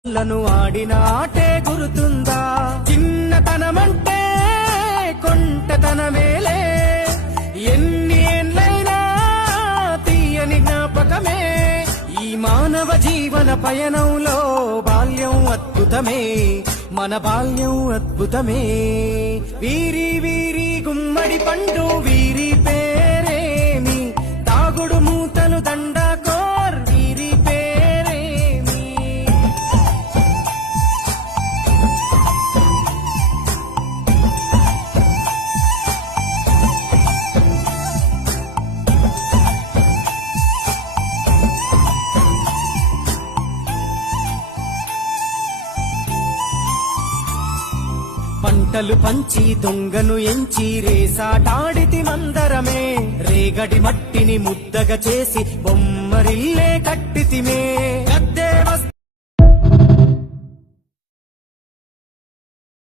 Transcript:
లను ఆడిన ఆటే గురుతుందా? చిన్నతనమంటే కొంటతనమేలే, ఎన్ని ఏళ్ళైనా తీయని జ్ఞాపకమే. ఈ మానవ జీవన పయనంలో బాల్యం అద్భుతమే, మన బాల్యం అద్భుతమే. వీరి వీరి గుమ్మడి పండు వీరి పేరేమి, తాగుడు మూతలు దండాకోర్ వీరి పేరేమి. పంటలు పంచి దొంగను ఎంచి రేసాటాడితి మందరమే, రేగడి మట్టిని ముద్దగా చేసి బొమ్మరిల్లే కట్టితిమే.